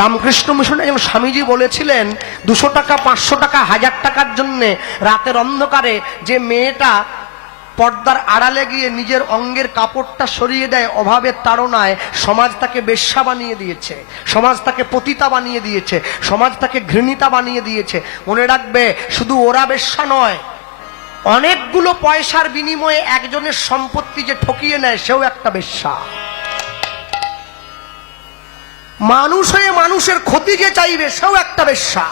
রামকৃষ্ণ মিশনে যেমন স্বামীজি বলেছিলেন 200 টাকা 500 টাকা 1000 টাকার জন্য রাতের অন্ধকারে যে মেয়েটা পর্দার আড়ালে গিয়ে নিজের অঙ্গের কাপড়টা সরিয়ে দেয় অভাবের তাড়নায়, সমাজ তাকে বেশ্যা বানিয়ে দিয়েছে, সমাজ তাকে পতিতা বানিয়ে দিয়েছে, সমাজ তাকে ঘৃণিতা বানিয়ে দিয়েছে। মনে রাখবে, শুধু ওরা বেশ্যা নয়, অনেকগুলো পয়সার বিনিময়ে একজনের সম্পত্তি যে ঠকিয়ে নেয় সেও একটা বেশ্যা। মানুষ হয়ে মানুষের ক্ষতি যে চাইবে সেও একটা বেশ্যা।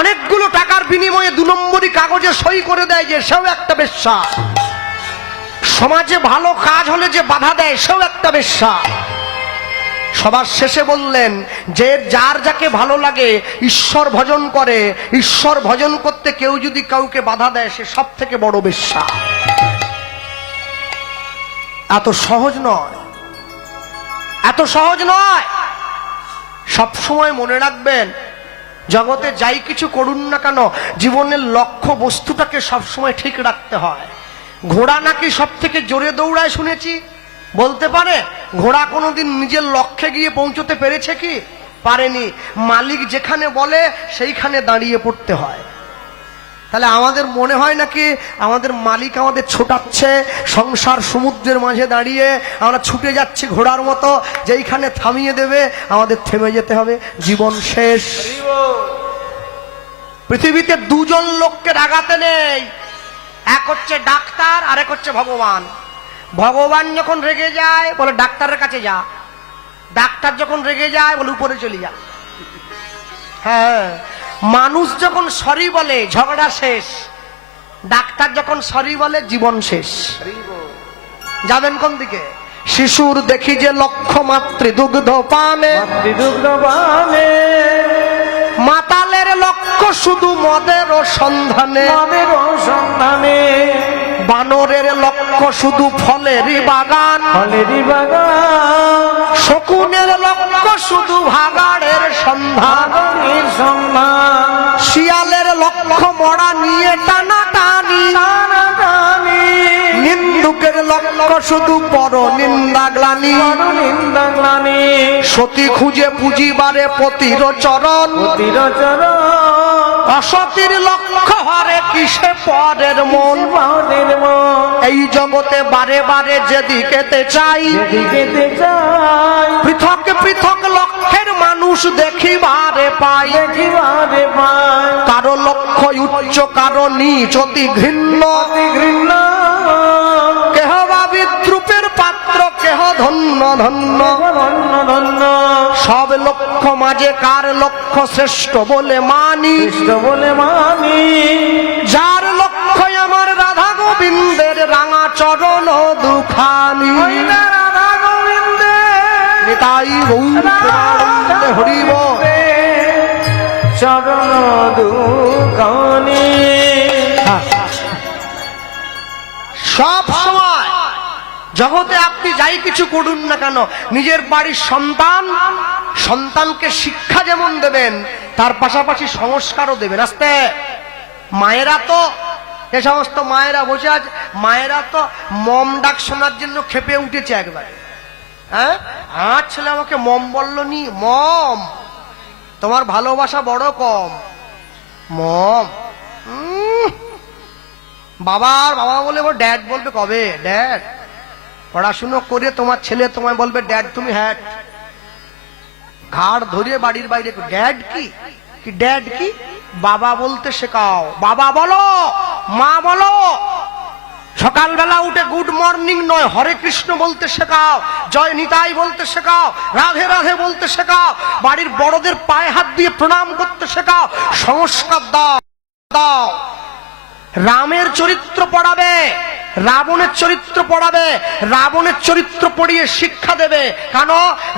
অনেকগুলো টাকার বিনিময়ে 2 নম্বরই কাগজে সই করে দেয় যে সেও একটা বেশ্যা। সমাজে ভালো কাজ হলে যে বাধা দেয় সেও একটা বেশ্যা। সবার শেষে বললেন যে যার যাকে ভালো লাগে ঈশ্বর ভজন করে, ঈশ্বর ভজন করতে কেউ যদি কাউকে বাধা দেয় সে সব থেকে বড় বেশ্যা। এত সহজ নয়, এত সহজ নয়। সব সময় মনে রাখবেন, জগতে যাই কিছু করুন না কেন জীবনের লক্ষ্য বস্তুটাকে সবসময় ঠিক রাখতে হয়। ঘোড়া নাকি সব থেকে জোরে দৌড়ায় শুনেছি, বলতে পারে? ঘোড়া কোনোদিন নিজের লক্ষ্যে গিয়ে পৌঁছতে পেরেছে কি? পারেনি। মালিক যেখানে বলে সেইখানে দাঁড়িয়ে পড়তে হয়। তাহলে আমাদের মনে হয় নাকি আমাদের মালিক আমাদের ছোটাচ্ছে, সংসার সমুদ্রের মাঝে দাঁড়িয়ে আমরা ছুটে যাচ্ছি ঘোড়ার মতো, যেইখানে থামিয়ে দেবে আমাদের থেমে যেতে হবে, জীবন শেষ। পৃথিবীতে 2 জন লোককে রাগাতে নেই, এক হচ্ছে ডাক্তার আর এক হচ্ছে ভগবান। ভগবান যখন রেগে যায় বলে ডাক্তারের কাছে যা, ডাক্তার যখন রেগে যায় বলে উপরে চলে যা। হ্যাঁ, মানুষ যখন সরি বলে ঝগড়া শেষ, ডাক্তার যখন সরি বলে জীবন শেষ। যাবেন কোন দিকে? শিশুর দেখি যে লক্ষ্য মাতৃদুগ্ধ পানে, মাতালের লক্ষ্য শুধু মদের সন্ধানে, বানরের লক্ষ্য শুধু ফলেরই বাগান, শকুনের লক্ষ্য শুধু ভাগাড়ের সন্ধান, শিয়ালের লক্ষ্য মরা নিয়ে টানাটানি, নিন্দুকের লক্ষ্য শুধু পর নিন্দাগ্লানি, সতী খুঁজে পুঁজিবারে পতির চরণ, অসতির লক্ষ্য হারে কিসে পরের মন। এই জগতে বারে বারে যেদিকেতে চাই পৃথক পৃথক লক্ষ্যের মানুষ দেখিবারে পাই, কারো লক্ষ্য উচ্চ কারো নিচ অতি ঘৃণ্য, কেহ বা বিদ্রুপের পাত্র কেহ ধন্য ধন্য। সব লক্ষ্য মাঝে কার লক্ষ্য শ্রেষ্ঠ বলে মানি, যার লক্ষ্য আমার রাধা গোবিন্দের রাঙা চরণ দুখানি। নিতাই গৌর প্রেমানন্দে হরিব চরণ দুখানি। সব সময় জগতে আপনি যাই কিছু করুন না কেন, নিজের বাড়ির সন্তানকে শিক্ষা যেমন দেবেন তার পাশাপাশি সংস্কারও দেবেন। আস্তে মায়েরা তো, এ সমস্ত মায়েরা বসে আছে, মায়েরা তো মম ডাক শোনার জন্য খেপে উঠেছে একবারে। হ্যাঁ, আমার ছেলে আমাকে মম বললো নি, মম তোমার ভালোবাসা বড় কম, মম। বাবা বলে ড্যাড বলবে কবে? ড্যাড পড়াশুনো করে তোমার ছেলে তোমায় বলবে ড্যাড, তুমি হ্যাট ঘাড় ধরিয়ে বাড়ির বাইরে, ড্যাড কি ড্যাড কি? বাবা বলতে শেখাও, বাবা বলো, মা বলো। সকালবেলা উঠে গুড মর্নিং নয় হরে কৃষ্ণ বলতে শেখাও, জয় নিতাই বলতে শেখাও, রাধে রাধে বলতে শেখাও, বাড়ির বড়দের পায়ে হাত দিয়ে প্রণাম করতে শেখাও। সংস্কার দাও। রামের চরিত্র পড়াবে, রাবণের চরিত্র পড়াবে, রাবণের চরিত্র পড়িয়ে শিক্ষা দেবে। কেন?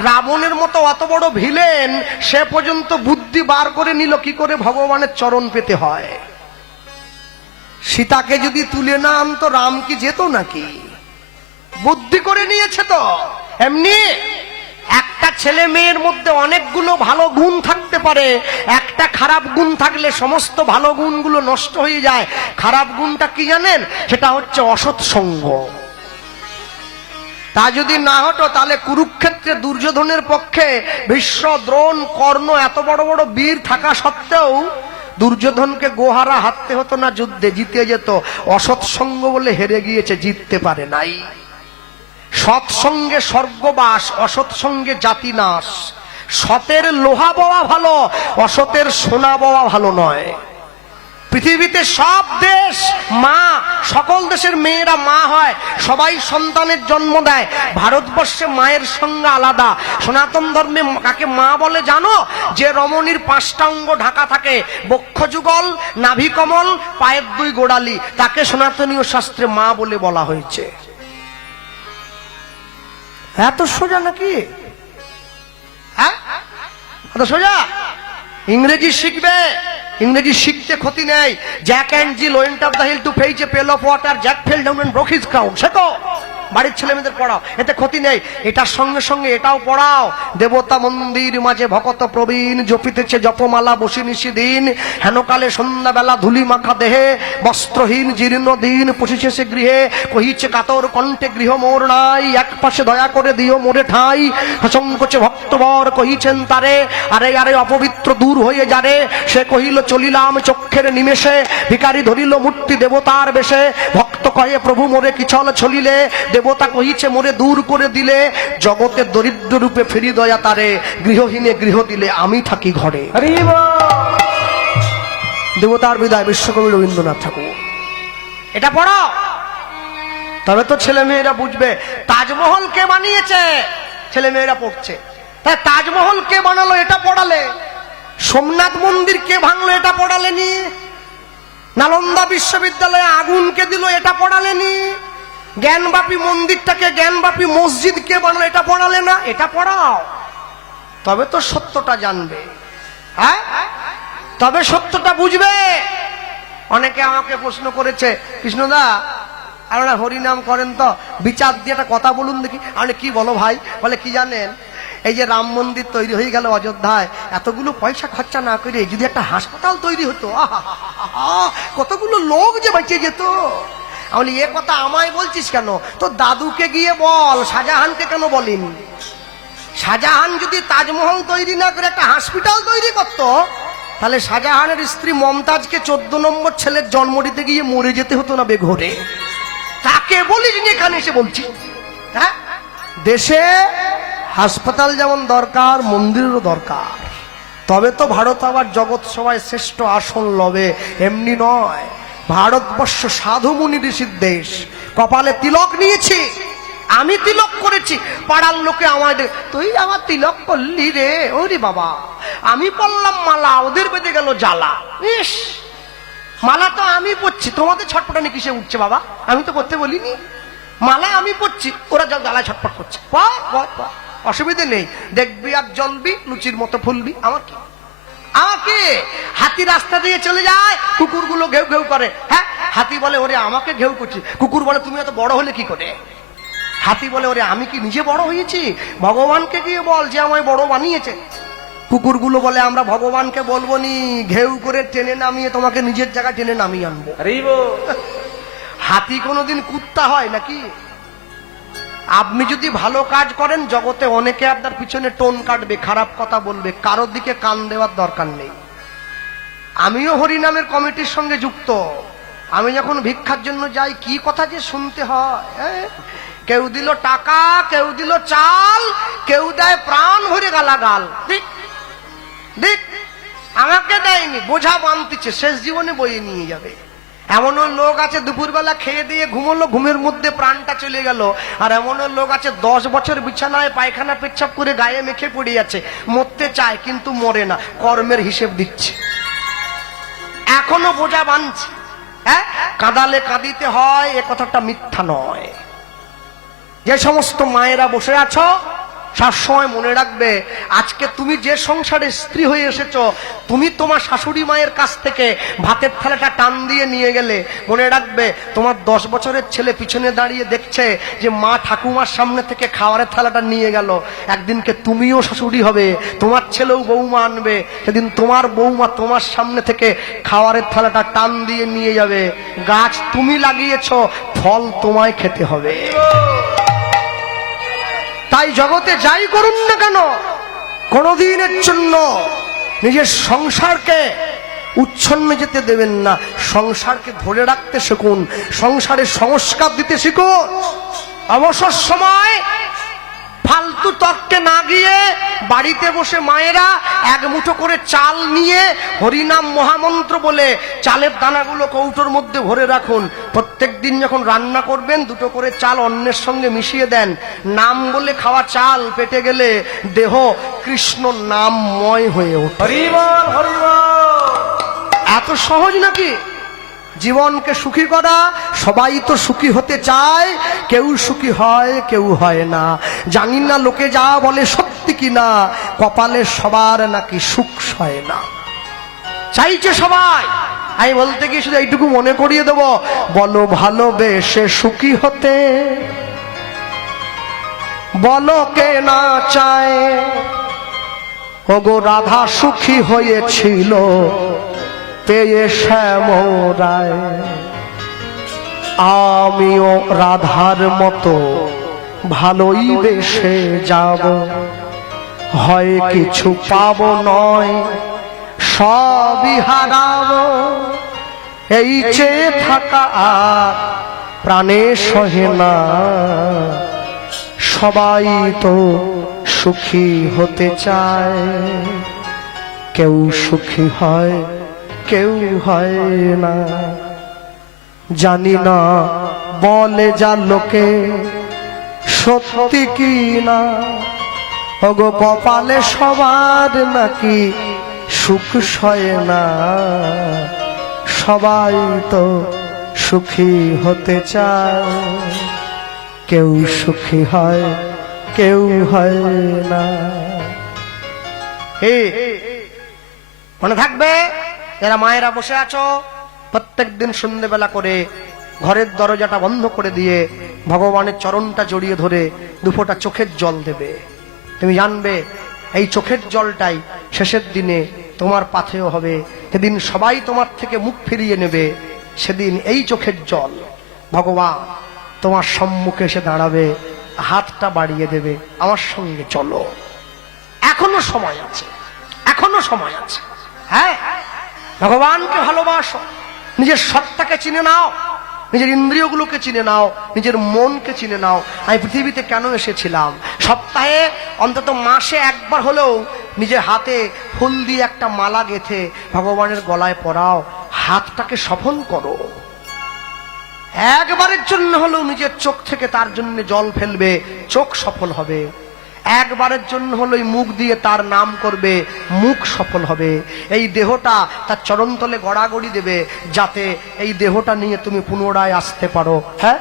রাবণের মতো অত বড় ভিলেন সে পর্যন্ত বুদ্ধি বার করে নিল কি করে ভগবানের চরণ পেতে হয়। সীতাকে যদি তুলে না আনতো রাম কি যেত নাকি? বুদ্ধি করে নিয়েছে তো। এমনি একটা ছেলে মেয়ের মধ্যে অনেকগুলো ভালো গুণ থাকতে পারে, একটা খারাপ গুণ থাকলে সমস্ত ভালো গুণগুলো নষ্ট হয়ে যায়। খারাপ গুণটা কি জানেন? সেটা হচ্ছে অসৎ সঙ্গ। তা যদি না হতো তাহলে কুরুক্ষেত্রে দুর্যোধনের পক্ষে ভীষ্ম, দ্রোণ, কর্ণ এত বড় বড় বীর থাকা সত্ত্বেও দুর্যোধনকে গোহারা হারতে হতো না, যুদ্ধে জিতে যেত। অসৎসঙ্গ বলে হেরে গিয়েছে, জিততে পারে নাই। সৎসঙ্গে স্বর্গবাস, অসৎসঙ্গে জাতিনাশ। সতের লোহা বওয়া ভালো, অসতের সোনা বওয়া ভালো নয়। পৃথিবীতে সব দেশ মা, সকল দেশের মেয়েরা মা হয়, সবাই সন্তানের জন্ম দেয়। ভারতবর্ষে মায়ের সংজ্ঞা আলাদা। সনাতন ধর্মে কাকে মা বলে জানো? যে রমণীর 5টা অঙ্গ ঢাকা থাকে, বক্ষযুগল, নাভিকমল, পায়ের 2 গোড়ালি, তাকে সনাতনীয় শাস্ত্রে মা বলে বলা হয়েছে। এত সোজা নাকি? হ্যাঁ, এত সোজা? ইংরেজি শিখবে, ইংরেজি শিখতে ক্ষতি নেই। Jack and Jill went up the hill to fetch a pail of water, Jack fell down and broke his crown. শেখো, বাড়ির ছেলে মেয়েদের পড়াও, এতে ক্ষতি নেই। এটার সঙ্গে সঙ্গে এটাও পড়াও। দেবতা মন্দির মাঝে ভকত প্রবীণ, জপিতেছে জপমালা বসি নিশি দিন। হেনকালে সন্ধ্যাবেলা ধুলি মাখা দেহে, বস্ত্রহীন জীর্ণ দিন পুষিছে সে গৃহে। কহিছে কাতর কণ্ঠে গৃহ মোর নাই, এক পাশে দয়া করে দিও মোরে ঠাই। সংকোচে ভক্তবর কহিছেন তারে, আরে আরে অপবিত্র দূর হয়ে যারে। সে কহিল চলিলাম চক্ষের নিমেষে, ভিখারি ধরিল মূর্তি দেবতার বেশে। ভক্ত কহে প্রভু মোরে কিছল ছলিলে, দেবতা কহিছে মোরে দূর করে দিলে। জগতে দরিদ্র রূপে ফিরি দয়া তারে, গৃহহীনে গৃহ দিলে আমি থাকি ঘরে। দেবতার বিদায়, বিশ্বকবি রবীন্দ্রনাথ ঠাকুর। এটা পড়ো, তবে তো ছেলে মেয়েরা বুঝবে। তাজমহল কে বানিয়েছে? ছেলে মেয়েরা পড়ছে। তাই তাজমহল কে বানালো? এটা পড়ালে। সোমনাথ মন্দির কে ভাঙলো? এটা পড়ালেনি। নালন্দা বিশ্ববিদ্যালয়ে আগুন কে দিল? এটা পড়ালেনি। জ্ঞানবাপী মন্দিরটাকে জ্ঞানবাপী মসজিদ কে বানালো? এটা পড়ালে না। এটা পড়াও, তবে তো সত্যটা জানবে। হ্যাঁ, তবে সত্যটা বুঝবে। অনেকে আমাকে প্রশ্ন করেছে, কৃষ্ণদা আপনারা হরিনাম করেন তো, বিচার দিয়ে একটা কথা বলুন দেখি। আমি কি বলো ভাই? বলে কি জানেন, এই যে রাম মন্দির তৈরি হয়ে গেল অযোধ্যায়, এতগুলো পয়সা খরচা না করে যদি একটা হাসপাতাল তৈরি হতো, কতগুলো লোক যে বেঁচে যেত। আমি এ কথা আমায় বলছিস কেন? তো দাদুকে গিয়ে বল, শাহজাহানকে কেন বলিন? শাহজাহান যদি তাজমহল তৈরি না করে একটা হসপিটাল তৈরি করত, তাহলে শাহজাহানের স্ত্রী মমতাজকে 14 নম্বর ছেলের জন্ম দিতে গিয়ে মরে যেতে হতো না বেঘরে। তাকে বলিস নি, এখানে এসে বলছি। হ্যাঁ, দেশে হাসপাতাল যেমন দরকার, মন্দিরেরও দরকার। তবে তো ভারত আবার জগৎ সভায় শ্রেষ্ঠ আসন লবে, এমনি নয়। ভারতবর্ষ সাধু মুনি ঋষির দেশ। কপালে তিলক নিয়েছি, আমি তিলক করেছি। পাড়ার লোকে আমাদের, তুই আমার তিলক করলি রে, ওরে বাবা। আমি পড়লাম মালা, ওদের বেঁধে গেল জ্বালা। ইস, মালা তো আমি পড়ছি, তোমাদের ছটপটানি কিসে উঠছে বাবা? আমি তো করতে বলিনি। মালা আমি পড়ছি, ওরা জ্বালায় ছটপট করছে। অসুবিধে নেই, দেখবি আর জ্বলবি, লুচির মতো ফুলবি। আমার কি, আমাকে হাতি রাস্তা দিয়ে চলে যায়, কুকুরগুলো ঘেউ ঘেউ করে। হ্যাঁ, হাতি বলে ওরে আমাকে ঘেউ করছি। কুকুর বলে তুমি এত বড় হলে কি করে? হাতি বলে ওরে আমি কি নিজে বড় হয়েছি? ভগবানকে গিয়ে বল যে আমায় বড় বানিয়েছে। কুকুরগুলো বলে আমরা ভগবানকে বলবো নি, ঘেউ করে টেনে নামিয়ে তোমাকে নিজের জায়গায় টেনে নামিয়ে আনবো। হাতি কোনোদিন কুত্তা হয় নাকি? আপনি যদি ভালো কাজ করেন, জগতে অনেকে আপনার পিছনে টোন কাটবে, খারাপ কথা বলবে, কারোর দিকে কান দেওয়ার দরকার নেই। আমিও হরিনামের কমিটির সঙ্গে যুক্ত। আমি যখন ভিক্ষার জন্য যাই, কি কথা যে শুনতে হয়। কেউ দিল টাকা, কেউ দিল চাল, কেউ দেয় প্রাণ ভরে গালাগাল। দেখ দেখ, আমাকে দেয়নি, বোঝা বানতিছে, শেষ জীবনে বয়ে নিয়ে যাবে। এমনও লোক আছে দুপুরবেলা খেয়ে দিয়ে ঘুমলো, ঘুমের মধ্যে প্রাণটা চলে গেল। আর এমনও লোক আছে 10 বছর বিছানায় পায়খানা পেচ্ছাপ করে গায়ে মেখে পড়ে আছে, মরতে চায় কিন্তু মরে না, কর্মের হিসেব দিচ্ছে। এখনো বোঝা বানছে। হ্যাঁ, কাঁদালে কাঁদিতে হয়, এ কথাটা মিথ্যা নয়। যে সমস্ত মায়েরা বসে আছো, সবসময় মনে রাখবে, আজকে তুমি যে সংসারে স্ত্রী হয়ে এসেছো, তুমি তোমার শাশুড়ি মায়ের কাছ থেকে ভাতের থালাটা টান দিয়ে নিয়ে গেলে, মনে রাখবে তোমার 10 বছরের ছেলে পিছনে দাঁড়িয়ে দেখছে যে মা ঠাকুমার সামনে থেকে খাবারের থালাটা নিয়ে গেল। একদিনকে তুমিও শাশুড়ি হবে, তোমার ছেলেও বৌমা আনবে, সেদিন তোমার বৌমা তোমার সামনে থেকে খাবারের থালাটা টান দিয়ে নিয়ে যাবে। গাছ তুমি লাগিয়েছো, ফল তোমায় খেতে হবে। তাই জগতে যাই করুন না কেন কোনদিনের জন্য নিজের সংসারকে উচ্ছন্ন যেতে দেবেন না। সংসারকে ধরে রাখতে শিখুন, সংসারে সংস্কার দিতে শিখুন। অবসর সময় ফালতু তর্কে না গিয়ে বাড়িতে বসে মায়েরা এক মুঠো করে চাল নিয়ে হরিনাম মহামন্ত্র বলে চালের দানাগুলো কৌটোর মধ্যে ভরে রাখুন। প্রত্যেক দিন যখন রান্না করবেন দুটো করে চাল অন্যের সঙ্গে মিশিয়ে দেন। নাম বলে খাওয়া চাল পেটে গেলে দেহ কৃষ্ণ নামময় হয়ে ওঠে। হরিবল হরিবল। এত সহজ নাকি জীবনকে সুখী করা? সবাই তো সুখী হতে চায়, কেউ সুখী হয় কেউ হয় না। জানি না লোকে যা বলে সত্যি কিনা, কপালে সবার নাকি সুখ হয় না। চাইছে সবাই, আমি বলতে গিয়ে শুধু এইটুকু মনে করিয়ে দেব, বলো ভালোবেসে সুখী হতে, বলো কে না চায়। ওগো রাধা সুখী হয়েছিল পেয়ে শ্যামরায়, আমিও রাধার মতো ভালোই বেশে যাব। হয় কিছু পাবো নয় সবই হারাবো, এই চেয়ে থাকা আর প্রাণে সহে না। সবাই তো সুখী হতে চায়, কেউ সুখী হয় কেউ হয় না। জানি না বলে যা লোকে সত্যি কি না, ওগো কপালে সবার নাকি সুখ সয় না। সবাই তো সুখী হতে চায়, কেউ সুখী হয় কেউ হয় না। মনে থাকবে যারা মায়েরা বসে আছো, প্রত্যেক দিন সন্ধ্যেবেলা করে ঘরের দরজাটা বন্ধ করে দিয়ে ভগবানের চরণটা জড়িয়ে ধরে দুফোঁটা চোখের জল দেবে। তুমি জানবে এই চোখের জলটাই শেষের দিনে তোমার পাথেয় হবে। সেদিন সবাই তোমার থেকে মুখ ফিরিয়ে নেবে, সেদিন এই চোখের জল ভগবান তোমার সম্মুখে এসে দাঁড়াবে, হাতটা বাড়িয়ে দেবে, আমার সঙ্গে চলো। এখনো সময় আছে, এখনো সময় আছে। হ্যাঁ, ভগবানকে ভালোবাসো, নিজের সত্তাকে চিনে নাও, নিজের ইন্দ্রিয়গুলোকে চিনে নাও, নিজের মনকে চিনে নাও। আমি পৃথিবীতে কেন এসেছিলাম? সপ্তাহে অন্তত মাসে একবার হলেও নিজের হাতে ফুল দিয়ে একটা মালা গেঁথে ভগবানের গলায় পরাও, হাতটাকে সফল করো। একবারের জন্য হলেও নিজের চোখ থেকে তার জন্য জল ফেলবে, চোখ সফল হবে। একবারের জন্য হলো মুখ দিয়ে তার নাম করবে, মুখ সফল হবে। এই দেহটা তার চরণতলে গড়াগড়ি দেবে, যাতে এই দেহটা নিয়ে তুমি পুনরায় আসতে পারো। হ্যাঁ,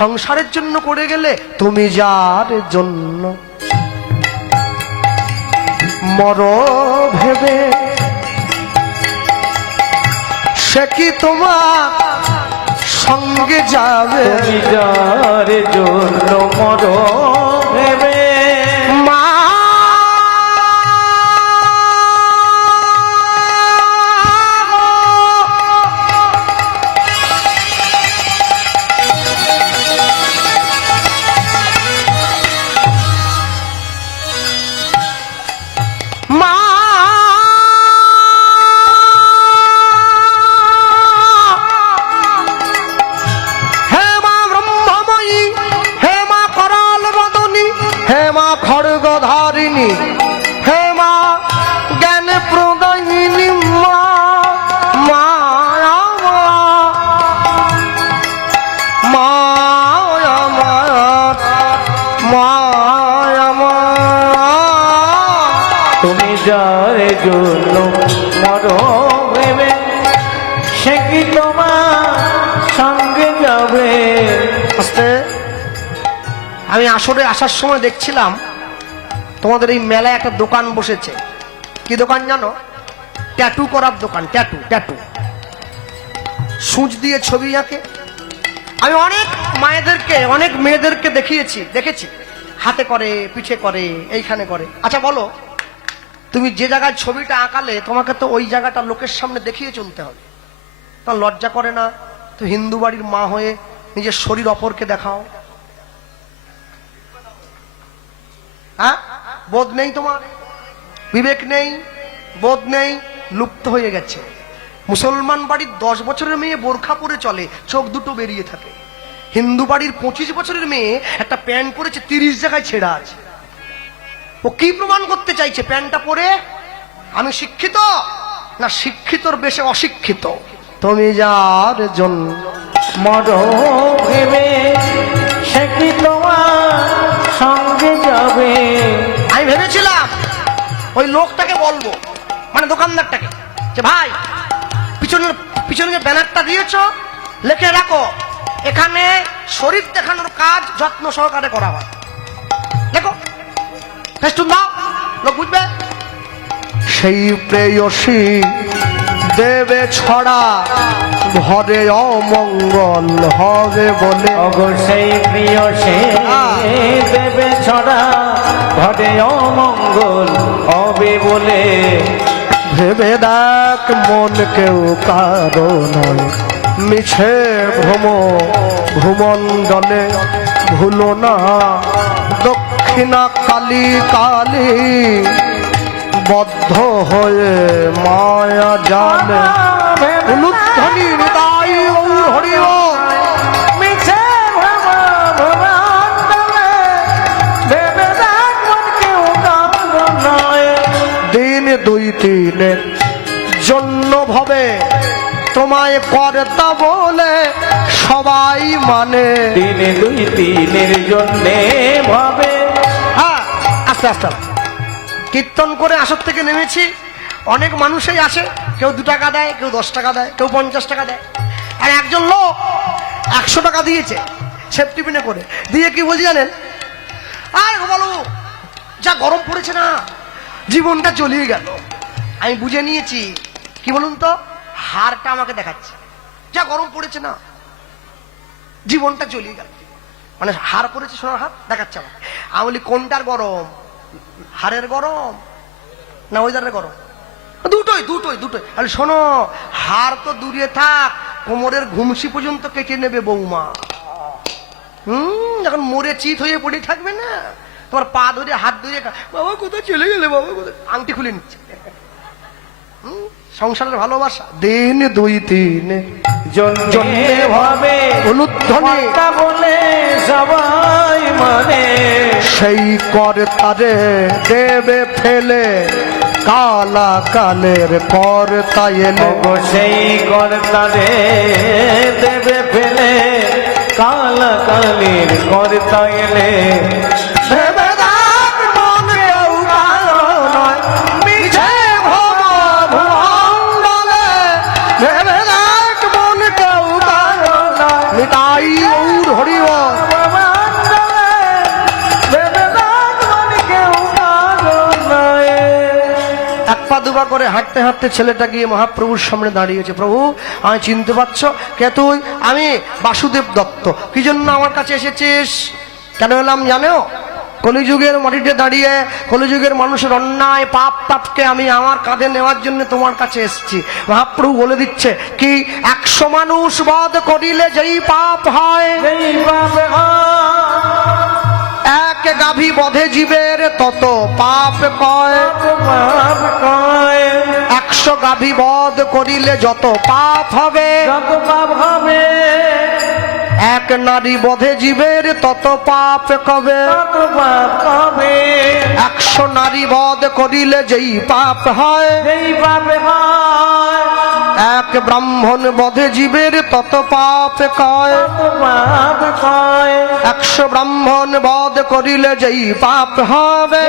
সংসারের জন্য করে গেলে তুমি যার জন্য মর ভেবে, সে কি তোমার সঙ্গে যাবে? তুমি যার জন্য মর ভেবে, তুমি যার জন্য মর ভেবে, সে কি তোমার সঙ্গে যাবে? আমি আসরে আসার সময় দেখছিলাম তোমাদের এই মেলায় একটা দোকান বসেছে। কি দোকান জানো? ট্যাটু করার দোকান। ট্যাটু ট্যাটু সূচ দিয়ে ছবি আঁকে। আমি অনেক মায়েদেরকে অনেক মেয়েদেরকে দেখেছি হাতে করে, পিঠে করে, এইখানে করে। আচ্ছা বলো, তুমি যে জায়গায় ছবিটা আঁকালে তোমাকে তো ওই জায়গাটা লোকের সামনে দেখিয়ে চলতে হবে, তা লজ্জা করে না? তো হিন্দু বাড়ির মা হয়ে নিজের শরীর অপরকে দেখাও। হ্যাঁ, বোধ নেই তোমার, বিবেক নেই, বোধ নেই, লুপ্ত হয়ে গেছে। মুসলমান বাড়ির 10 বছরের মেয়ে বোরখা পরে চলে, চোখ দুটো বেরিয়ে থাকে। হিন্দু বাড়ির 25 বছরের মেয়ে একটা প্যান্ট পরেছে, 30 জায়গায় ছেঁড়া আছে। ও কি প্রমাণ করতে চাইছে? প্যান্টটা পরে আমি শিক্ষিত না শিক্ষিতর বেশে অশিক্ষিত? তুমি যার জন্য মরো ভেবে সে কি তোমার সঙ্গে যাবে। আমি ভেবেছিলাম ওই লোকটাকে বলবো, মানে দোকানদারটাকে, যে ভাই পিছনের পিছনে যে ব্যানারটা দিয়েছো লিখে রাখো, এখানে শরীর দেখানোর কাজ যত্ন সহকারে করা হয়। দেখো ফেস্টুন দাও, লোক বুঝবে। সেই প্রেয়সী দেবে ছড়া, ঘরে অমঙ্গল হবে বলে। অবশ্যই প্রিয় সে দেবে ছড়া, ঘরে অমঙ্গল হবে বলে। ভেবে দেখ মন কেউ কারো নয়, মিছে ভূমণ্ডলে ভুলো না দক্ষিণা কালী কালী, বদ্ধ হয়ে মায়া জালে। উলুধ্বনি নিতাই গৌর হরি বল। মিছে ভ্রমণান্তরে ভেবে দেখ মন কেউ কারো নয়। দিন 2-3 জন্য ভবে তোমায় কর্তা বলে সবাই মানে। দিনে 2-3 জন্যে ভাবে। হ্যাঁ, আস্তে আস্তে কীর্তন করে আসর থেকে নেমেছি। অনেক মানুষই আসে, কেউ 2 টাকা দেয়, কেউ 10 টাকা দেয়, কেউ 50 টাকা দেয়। আর একজন লোক 100 টাকা দিয়েছে সেফটি পিনে করে, দিয়ে কি বলছি জানেন? আরে বলো যা গরম পড়েছে না, জীবনটা চলিয়ে গেল। আমি বুঝে নিয়েছি, কি বলুন তো, হারটা আমাকে দেখাচ্ছে, যা গরম পড়েছে না, জীবনটা চলিয়ে গেল। মানে হার করেছে, সোনার হার দেখাচ্ছে আমাকে। আমি বলি কোনটার গরম, হারের গরম না ওয়েদারের গরম? দুটোই দুটোই দুটোই। আরে শোনো, হার তো দূরে থাক, কোমরের ঘুমসি পর্যন্ত কেটে নেবে বৌমা। যখন মরে চিত হয়ে পড়ে থাকবে না, তোমার পা ধরে হাত ধরে, বাবা কোথায় চলে গেলে, বাবা কোথায়, আংটি খুলে নিচ্ছে। সংসারের ভালোবাসা দিন 2-3 জন্যে ভাবে উলুধ্বনি বলে সবাই মানে। সেই কর্তারে দেবে ফেলে কালা কালের কর্তা এলে। সেই কর্তারে দেবে ফেলে কালা কালের কর্তা এলে। ভেবে দেখ মন কেউ কারো নয়, মিছে ভূমণ্ডলে। ভেবে দেখ মন কেউ কারো নয়, নিতাই গৌর হরি বল। এক পা দুপা করে হাঁটতে হাঁটতে ছেলেটা গিয়ে মহাপ্রভুর সামনে দাঁড়িয়েছে। প্রভু আমি চিনতে পারছো কে তুই? আমি বাসুদেব দত্ত। কি জন্য আমার কাছে এসেছিস? কেন এলাম জানো? কলিযুগের মাটিতে দাঁড়িয়ে কলিযুগের মানুষের অন্যায় পাপ তাপকে আমি আমার কাঁধে নেওয়ার জন্য তোমার কাছে এসেছি। মহাপ্রভু বলে দিচ্ছে কি, 100 মানুষ বধ করিলে যেই পাপ হয়, এক গাভী বধে জীবের তত পাপ কয়। 100 গাভী বধ করিলে যত পাপ হবে, এক নারী বধে জীবের তত পাপ কবে। 100 নারী বধ করিলে যেই পাপ হয়, এক ব্রাহ্মণ বধে জীবের তত পাপ কয়। 100 ব্রাহ্মণ বধ করিলে যেই পাপ হবে,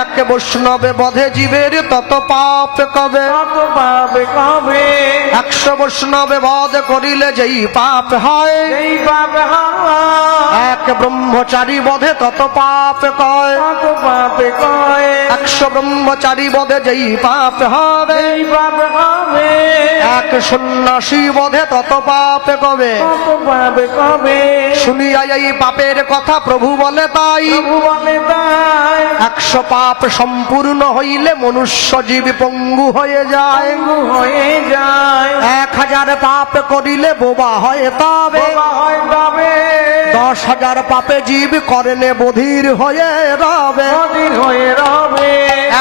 এক বৈষ্ণবে বধে জীবের তত পাপ কবে। 100 বৈষ্ণবে বধ করিলে যেই পাপ হয়, এক ব্রহ্মচারী বধে তত পাপ কয়। 100 ব্রহ্মচারী বধে যেই পাপ হবে, এই পাপ হবে, এক সন্ন্যাসী বধে তত পাপ কবে। কত পাবে কবে, শুনিয়া এই পাপের কথা প্রভু বলে তাই, প্রভু বলে তাই, 100 পাপ সম্পূর্ণ হইলে মনুষ্য জীব পঙ্গু হয়ে যায়, পঙ্গু হয়ে যায়, 1000 পাপ করিলে বোবা হয় তবে, বাবা হয় তবে, 10,000 পাপে জীব করেনে বধির হয়ে রবে, অধীর হয়ে রবে,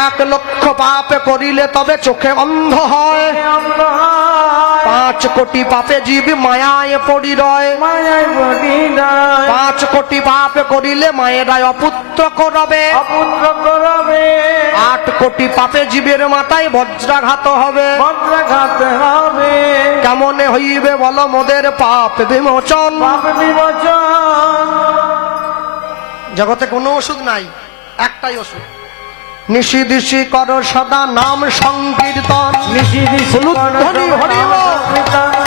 1,00,000 পাপ করিলে তবে চোখে অন্ধ হয়, অন্ধ হয়, 5 কোটি পাপে জীব মায়ায় পড়ি রয়, মায়ায় বটি নাই, 5 কোটি পাপ করিলে মায়েরাই অপুত্র করবে, অপুত্র করবে, 8 কোটি পাপে জীবের মাথায় বজ্রাঘাত হবে, বজ্রাঘাত হবে, কেমনে হইবে বল মোদের পাপ বিমোচন। পাপ বিমোচন। জগতে কোনো ওষুধ নাই, একটাই ওষুধ, নিশি দিশি করো সদা নাম সংকীর্তন, নিশি দিশি হরি হরি বল।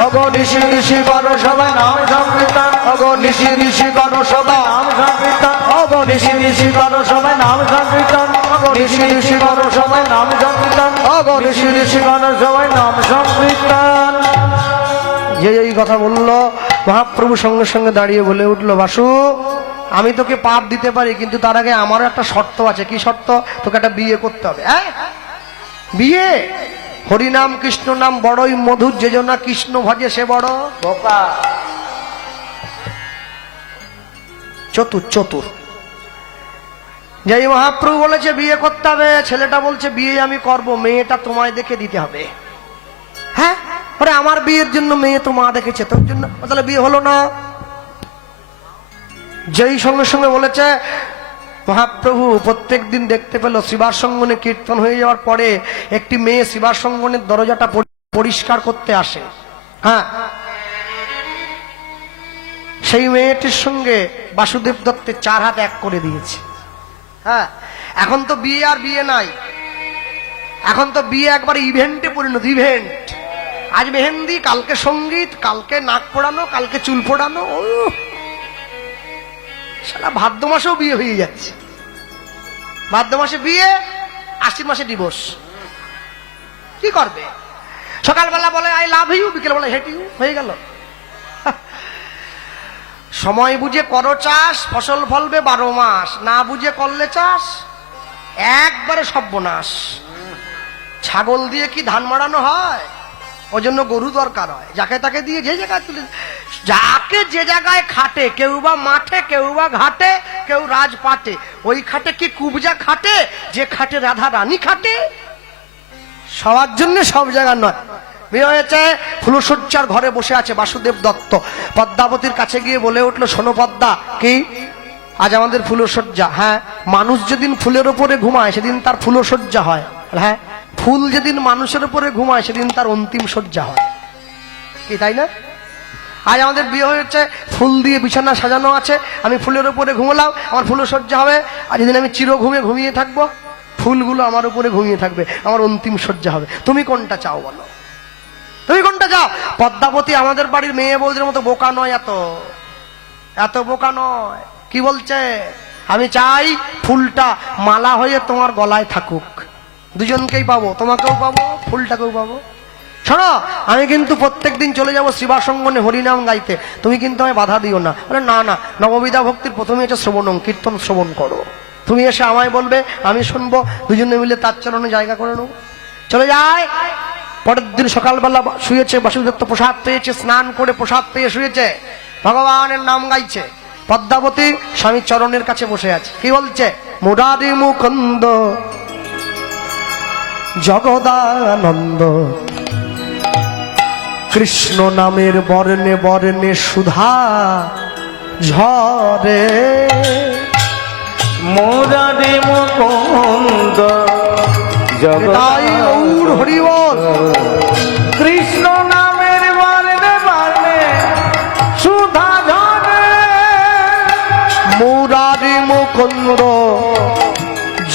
অগো নিশি দিশি করো সদা নাম সংকীর্তন, অগো নিশি দিশি করো সদা নাম সংকীর্তন, অগো নিশি দিশি করো সবাই নাম সংকীর্তন, নিশি দিশি করো সবাই নাম সংকীর্তন, অগো নিশি দিশি সবাই নাম সংকীর্তন। যে এই কথা বললো, মহাপ্রভু সঙ্গে সঙ্গে দাঁড়িয়ে বলে উঠলো, বাসু আমি তোকে পাপ দিতে পারি, কিন্তু তার আগে আমারও একটা শর্ত আছে। কি শর্ত? তোকে একটা বিয়ে করতে হবে। হ্যাঁ, বিয়ে? হরিনাম কৃষ্ণ নাম বড়ই মধুর, যে জনা কৃষ্ণ ভজে সে বড় বোকা। চতুর চতুর। যেই মহাপ্রভু বলেছে বিয়ে করতে হবে, ছেলেটা বলছে বিয়ে আমি করব, মেয়েটা তোমায় দেখে দিতে হবে। হ্যাঁ, আরে আমার বিয়ের জন্য মেয়ে তো মা দেখেছে, তোর জন্য তাহলে বিয়ে হলো না। যেই সঙ্গে সঙ্গে বলেছে, মহাপ্রভু প্রত্যেক দিন দেখতে পেল শিবার সঙ্গনে কীর্তন হয়ে যাওয়ার পরে একটি মেয়ে শিবার সঙ্গনের দরজাটা পরিষ্কার করতে আসে। হ্যাঁ, সেই মেয়েটির সঙ্গে বাসুদেব দত্তের 4 হাত এক করে দিয়েছে। হ্যাঁ, এখন তো বিয়ে আর বিয়ে নাই, এখন তো বিয়ে একবার ইভেন্টে পরিণত। ইভেন্ট, আজ মেহেন্দি, কালকে সঙ্গীত, কালকে নাক পোড়ানো, কালকে চুল পোড়ানো। ও সারা ভাদ্র মাসেও বিয়ে হয়ে যাচ্ছে। ভাদ্র মাসে বিয়ে, আশ্বিন মাসে ডিভোর্স। কি করবে? সকালবেলা বলে আই লাভ ইউ, বিকেল বলে হেট ইউ, হয়ে গেল। সময় বুঝে করো চাষ, ফসল ফলবে 12 মাস। না বুঝে করলে চাষ, একবারে সর্বনাশ। ছাগল দিয়ে কি ধান মাড়ানো হয়? ওই জন্য গরু দরকার হয়। যাকে তাকে দিয়ে যে জায়গায় তুলে, যাকে যে জায়গায় খাটে, কেউ বা মাঠে, কেউ বা ঘাটে, কেউ রাজপাটে। ওই খাটে কি কুবজা খাটে? যে খাটে রাধা রানী খাটে। সবার জন্য সব জায়গা নয়। বিয়ে হয়েছে, ফুলসজ্জার ঘরে বসে আছে বাসুদেব দত্ত। পদ্মাবতীর কাছে গিয়ে বলে উঠলো, শোনো পদ্মা, কি আজ আমাদের ফুলসজ্জা? হ্যাঁ, মানুষ যেদিন ফুলের উপরে ঘুমায় সেদিন তার ফুলসজ্জা হয়। হ্যাঁ, ফুল যেদিন মানুষের উপরে ঘুমায় সেদিন তার অন্তিম সজ্জা হয়। কি তাই না? আজ আমাদের বিয়ে হয়েছে, ফুল দিয়ে বিছানা সাজানো আছে, আমি ফুলের উপরে ঘুমলাম, আমার ফুলসজ্জা হবে। আর যেদিন আমি চির ঘুমিয়ে থাকবো, ফুলগুলো আমার উপরে ঘুমিয়ে থাকবে, আমার অন্তিম সজ্জা হবে। তুমি কোনটা চাও বলো? তুমি কোনটা চাও? পদ্মাবতী আমাদের বাড়ির মেয়ে বৌদের মতো বোকা নয়, এত বোকা নয়। কি বলছে? আমি চাই ফুলটা মালা হয়ে তোমার গলায় থাকুক, দুজনকেই পাবো, তোমাকেও পাবো, ফুলটাকেও পাবো। শোনো, আমি কিন্তু প্রত্যেকদিন চলে যাবো শিবাসঙ্গনে হরিনাম গাইতে, তুমি কিন্তু আমায় বাধা দিও না। বলে না না, নববিধা ভক্তির প্রথমে হচ্ছে শ্রবণম, কীর্তন শ্রবণ করো। তুমি এসে আমায় বলবে, আমি শুনবো, দুজনে মিলে তার চরণে জায়গা করে নেবো। চলে যায়। পরের দিন সকালবেলা শুয়েছে, বাসুদত্ত প্রসাদ পেয়েছে, স্নান করে প্রসাদ পেয়ে শুয়েছে, ভগবানের নাম গাইছে। পদ্মাবতী স্বামীর চরণের কাছে বসে আছে। কি বলছে? মুরারি মুকুন্দ জগদানন্দ, কৃষ্ণ নামের বর্ণে বর্ণে সুধা ঝরে। মুরারি মুকুন্দ তাই গৌর হরি বল। কৃষ্ণ নামের বর্ণে বর্ণে সুধা ঝরে। মুরারি মুকুন্দ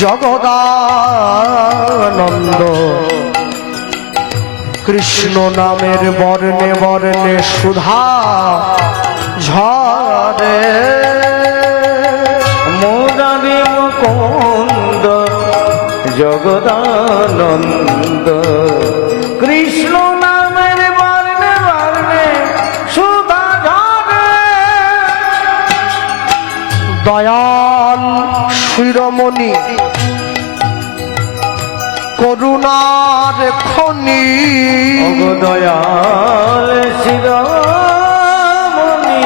জগদানন্দ, কৃষ্ণ নামের বর্ণে বর্ণে সুধা ঝরে। মুরারি মুকুন্দ জগদানন্দ কৃষ্ণ নামের বর্ণে বর্ণে সুধা ঝরে দয়াল শিরোমণি করুণার খনি দয়াল শিরোমণি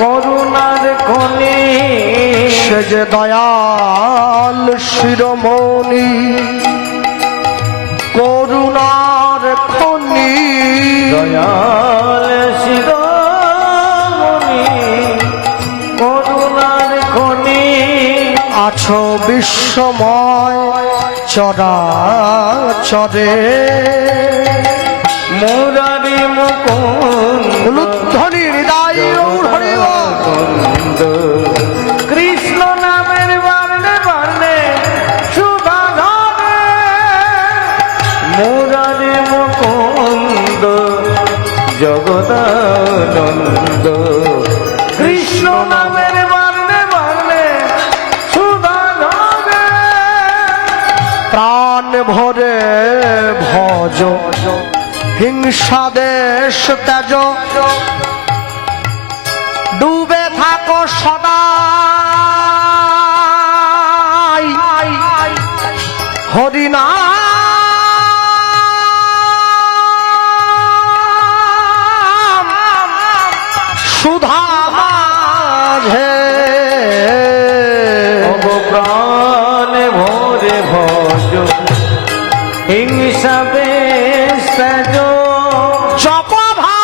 করুণার খনি সে যে দয়াল শিরোমণি করুণার খনি দয়াল শিরোমণি করুণার খনি আছো বিশ্বময় চরাচরে মুরারি মুকুন্দ উলুধ্বনি হৃদয় হরিব কৃষ্ণ নামের বর্ণে বর্ণে সুধা ঝরে মুরারি মুকুন্দ জগদানন্দ কৃষ্ণ নামের বর্ণে বর্ণে সুধা ঝরে প্রাণ ভরে ভজ হিংসা দেশ ত্যাজ ডুবে থাকো সদা হরিনা সুধা মাঝে প্রাণ ভরে ভজ হিংসা বেশ ত্যাজ জপ ভাই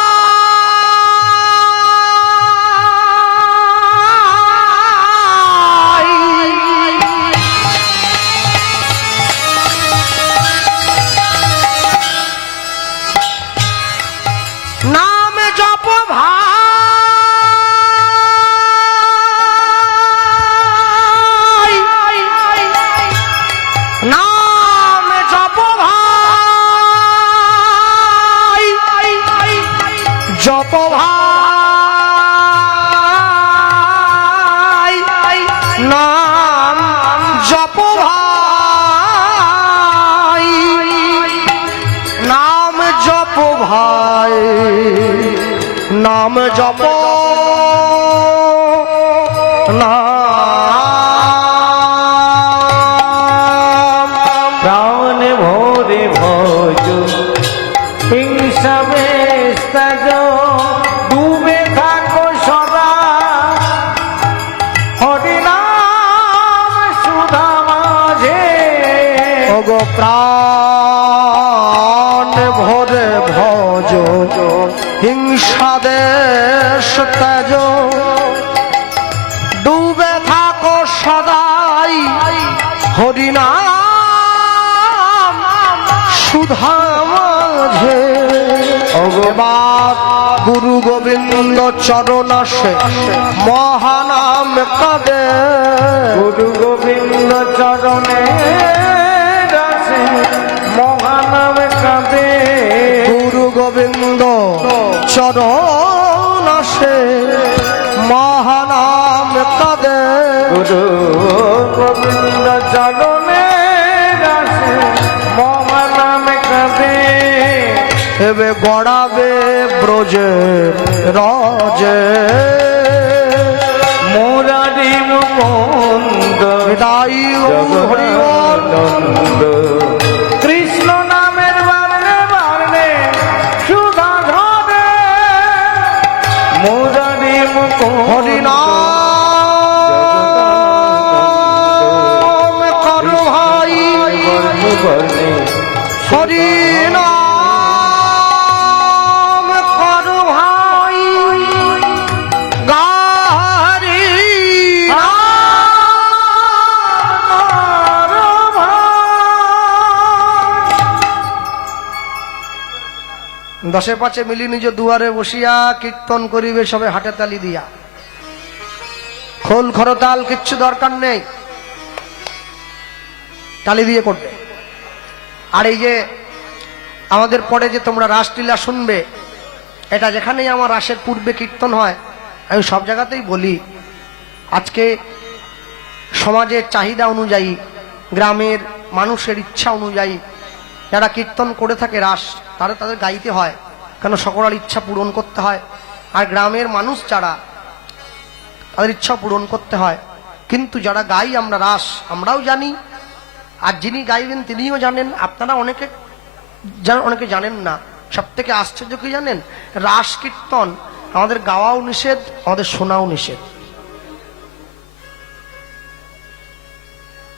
নাম জপ ভাই নাম জপ ভাই জপ ভাই নাম জপ ভাই নাম জপ ভাই নাম জপ নাম প্রাণ ভরে ভজ হিংসা বেশ ত্যাজ ডুবে থাকো সদা হরিনাম সুধা মাঝে ওগো প্রাণ ভরে ভজ হিংসা দেশ ত্যাজ ডুবে থাকো সদাই হরিনাম সুধা মাঝে এবার গুরু গোবিন্দ চরণাসে মহানাম কাঁদে গুরু গোবিন্দ চরণে দাসে মহানাম কাঁদে গুরু গোবিন্দ চরণাসে মহানাম কাঁদে গুরু গোবিন্দ চরণে দাসে মহানাম কাঁদে হেবে গড়াবে ব্রজে রাজে মুরারি মুকুন্দ হৃদয় হরিবল জগদানন্দ কৃষ্ণ নামের বর্ণে বর্ণে সুধা ঝরে মুরারি মুকুন্দ হরিনাম করো ভাই বর্ণে হরিনাম করো ভাই গারি দশে পাঁচে মিলি নিজ দুয়ারে বসিয়া কীর্তন করিবে সবে হাটে তালি দিয়া খোল খরতাল কিচ্ছু দরকার নেই তালি দিয়ে করবে আর এই যে আমাদের পরে যে তোমরা রাসলীলা শুনবে এটা যেখানেই আমার রাসের পূর্বে কীর্তন হয় আমি সব জায়গাতেই বলি আজকে সমাজের চাহিদা অনুযায়ী, গ্রামের মানুষের ইচ্ছা অনুযায়ী যারা কীর্তন করে থাকে রাস, তাদের গাইতে হয়, কেন সকলের ইচ্ছা পূরণ করতে হয়। আর গ্রামের মানুষ যারা, তাদের ইচ্ছা পূরণ করতে হয়। কিন্তু যারা গাই আমরা রাস, আমরাও জানি, আর যিনি গাইবেন তিনিও জানেন। আপনারা অনেকে জানেন না। সব থেকে আশ্চর্য কি জানেন? রাস কীর্তন আমাদের গাওয়াও নিষেধ, আমাদের শোনাও নিষেধ।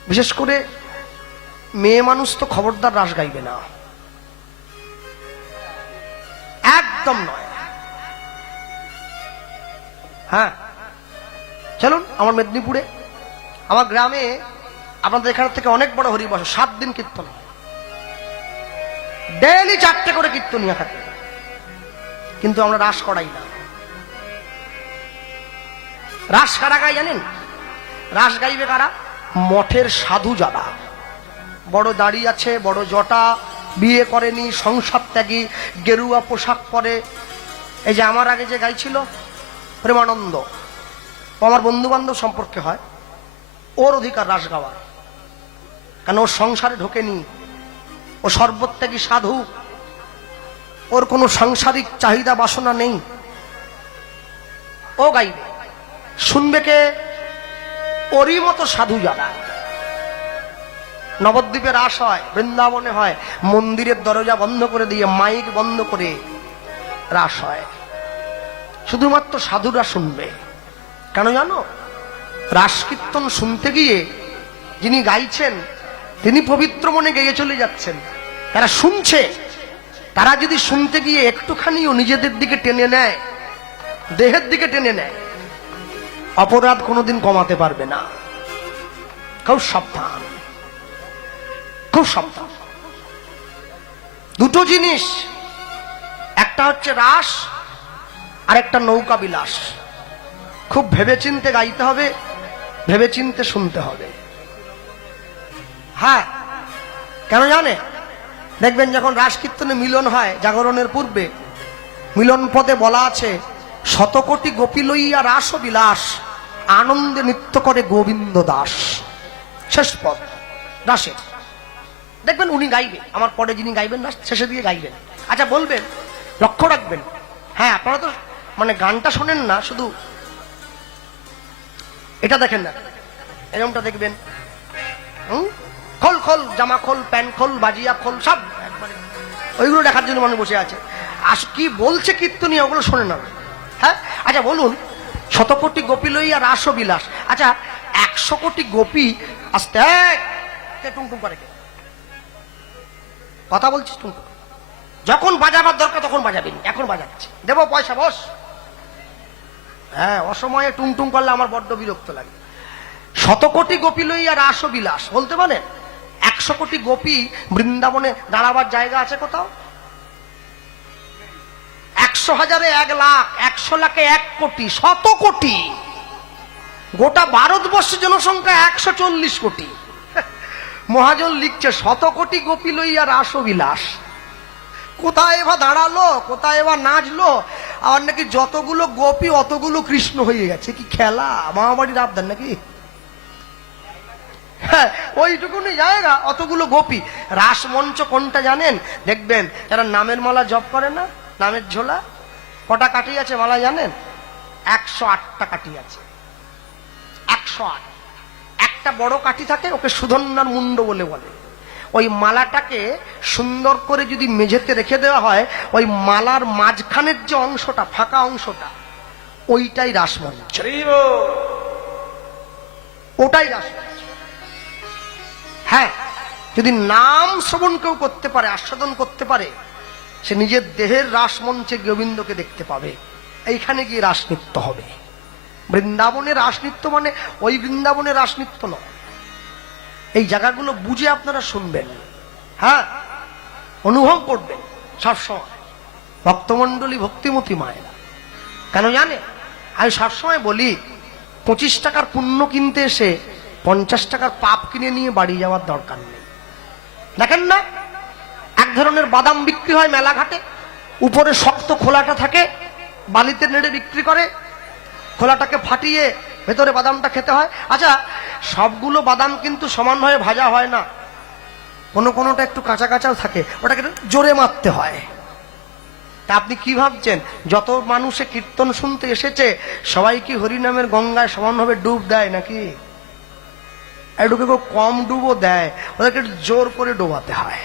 বিশেষ করে মেয়ে মানুষ তো খবরদার রাস গাইবে না, একদম নয়। হ্যাঁ, চলুন আমার মেদিনীপুরে, আমার গ্রামে, আপনাদের এখান থেকে অনেক বড় হরিবস, 7 দিন কীর্তন, ডেইলি 4টে করে কীর্তনিয়া থাকে, কিন্তু আমরা রাস করাই না। রাস কারা গাই জানেন? রাস গাইবে কারা? মঠের সাধু যারা, বড় দাড়ি আছে, বড় জটা, বিয়ে করেনি, সংসার ত্যাগী, গেরুয়া পোশাক পরে। এই যে আমার আগে যে গাইছিল প্রেমানন্দ, ও আমার বন্ধু বান্ধব সম্পর্কে হয়, ওর অধিকার রাস গাওয়া, কেন ওর সংসারে ঢোকেনি, ও সর্বত্যাগী সাধু, ওর কোনো সাংসারিক চাহিদা বাসনা নেই, ও গাইবে। শুনবে কে? ওরই মতো সাধু যারা। নবদ্বীপে রাস হয়, বৃন্দাবনে হয়, মন্দিরের দরজা বন্ধ করে দিয়ে, মাইক বন্ধ করে রাস হয়, শুধুমাত্র সাধুরা শুনবে। কেন জানো? রাস কীর্তন শুনতে গিয়ে যিনি গাইছেন তিনি পবিত্র মনে গেয়ে চলে যাচ্ছেন। তারা শুনছে, তারা যদি শুনতে গিয়ে একটুখানিও নিজেদের দিকে টেনে নেয়, দেহের দিকে টেনে নেয়, অপরাধ কোনোদিন কমাতে পারবে না। খুব সাবধান, খুব সাবধান। দুটো জিনিস, একটা হচ্ছে রাস আর একটা নৌকা বিলাস। খুব ভেবেচিন্তে গাইতে হবে, ভেবেচিন্তে শুনতে হবে। হ্যাঁ, কেন জানে? দেখবেন যখন রাস কীর্তনে মিলন হয় জাগরণের পূর্বে, মিলন পদে বলা আছে, 100 কোটি গোপী লইয়া রাস বিলাস, আনন্দে নৃত্য করে গোবিন্দ দাস। শেষ পদ রাসের, দেখবেন উনি গাইবে, আমার পরে যিনি গাইবেন রাস শেষের দিকে গাইবেন। আচ্ছা বলবেন, লক্ষ্য রাখবেন, হ্যাঁ আপনারা তো মানে গানটা শোনেন না, শুধু এটা দেখেন না, এরকমটা দেখবেন, খোল খোল জামা খোল, প্যান্ট খোল, বাজিয়া খোল, সব একবারে ওইগুলো দেখার জন্য মানুষ বসে আছে। কি বলছে কীর্তনীয় ওগুলো শোনে না। হ্যাঁ, আচ্ছা বলুন, 100 কোটি গোপী লইয়া রাস বিলাস, আচ্ছা 100 কোটি গোপী আস্তে টুংটুং করে, কথা বলছিস টুংটুং, যখন বাজাবার দরকার তখন বাজাবেন, এখন বাজাচ্ছে, দেবো পয়সা বস। হ্যাঁ, অসময়ে টুংটুং করলে আমার বড্ড বিরক্ত লাগে। 100 কোটি গোপী লইয়া রাস বিলাস বলতে পারেন? 100 কোটি গোপী বৃন্দাবনে দাঁড়াবার জায়গা আছে কোথাও? 100,000-এ 1 লাখ, 100 লাখে 1 কোটি, 100 কোটি। গোটা ভারতবর্ষের জনসংখ্যা 140 কোটি। মহাজন লিখছে 100 কোটি গোপী লইয়া রাস বিলাস। কোথায় এবার দাঁড়ালো, কোথায় এবার নাচলো, আর নাকি যতগুলো গোপী অতগুলো কৃষ্ণ হয়ে গেছে। কি খেলা, মামাবাড়ির আবদার নাকি? হ্যাঁ, ওইটুকুনি জায়গা, অতগুলো গোপী। রাসমঞ্চ কোনটা জানেন? দেখবেন যারা নামের মালা জপ করে না, নামের ঝোলা, কটা কাঠি আছে মালা জানেন? 108টা কাঠি আছে, 108। একটা বড় কাঠি থাকে, ওকে সুধন্যার মুন্ড বলে বলে। ওই মালাটাকে সুন্দর করে যদি মেঝেতে রেখে দেওয়া হয়, ওই মালার মাঝখানের যে অংশটা, ফাঁকা অংশটা, ওইটাই রাসমঞ্চ, ওটাই রাসমঞ্চ। হ্যাঁ, যদি নাম শ্রবণ কেউ করতে পারে, আস্বাদন করতে পারে, সে নিজের দেহের রাসমঞ্চে গোবিন্দকে দেখতে পাবে। এইখানে গিয়ে রাসনৃত্য হবে। বৃন্দাবনের রাসনৃত্য মানে ওই বৃন্দাবনের রাসনৃত্য নয়। এই জায়গাগুলো বুঝে আপনারা শুনবেন, হ্যাঁ, অনুভব করবেন সবসময়। ভক্তমণ্ডলী, ভক্তিমতী মায়েরা, কেন জানে? আমি সবসময় বলি, 25 টাকার পুণ্য কিনতে এসে 50 টাকার পাপ কিনে নিয়ে বাড়ি যাওয়ার দরকার নেই। দেখেন না, এক ধরনের বাদাম বিক্রি হয় মেলাঘাটে, উপরে শক্ত খোলাটা থাকে, বালিতে নেড়ে বিক্রি করে, খোলাটাকে ফাটিয়ে ভেতরে বাদামটা খেতে হয়। আচ্ছা, সবগুলো বাদাম কিন্তু সমানভাবে ভাজা হয় না, কোনোটা একটু কাঁচা কাঁচাও থাকে, ওটাকে একটু জোরে মারতে হয়। তা আপনি কি ভাবছেন যত মানুষে কীর্তন শুনতে এসেছে সবাই কি হরিনামের গঙ্গায় সমানভাবে ডুব দেয় নাকি? একটু কম ডুবও দেয়, ওদেরকে একটু জোর করে ডোবাতে হয়।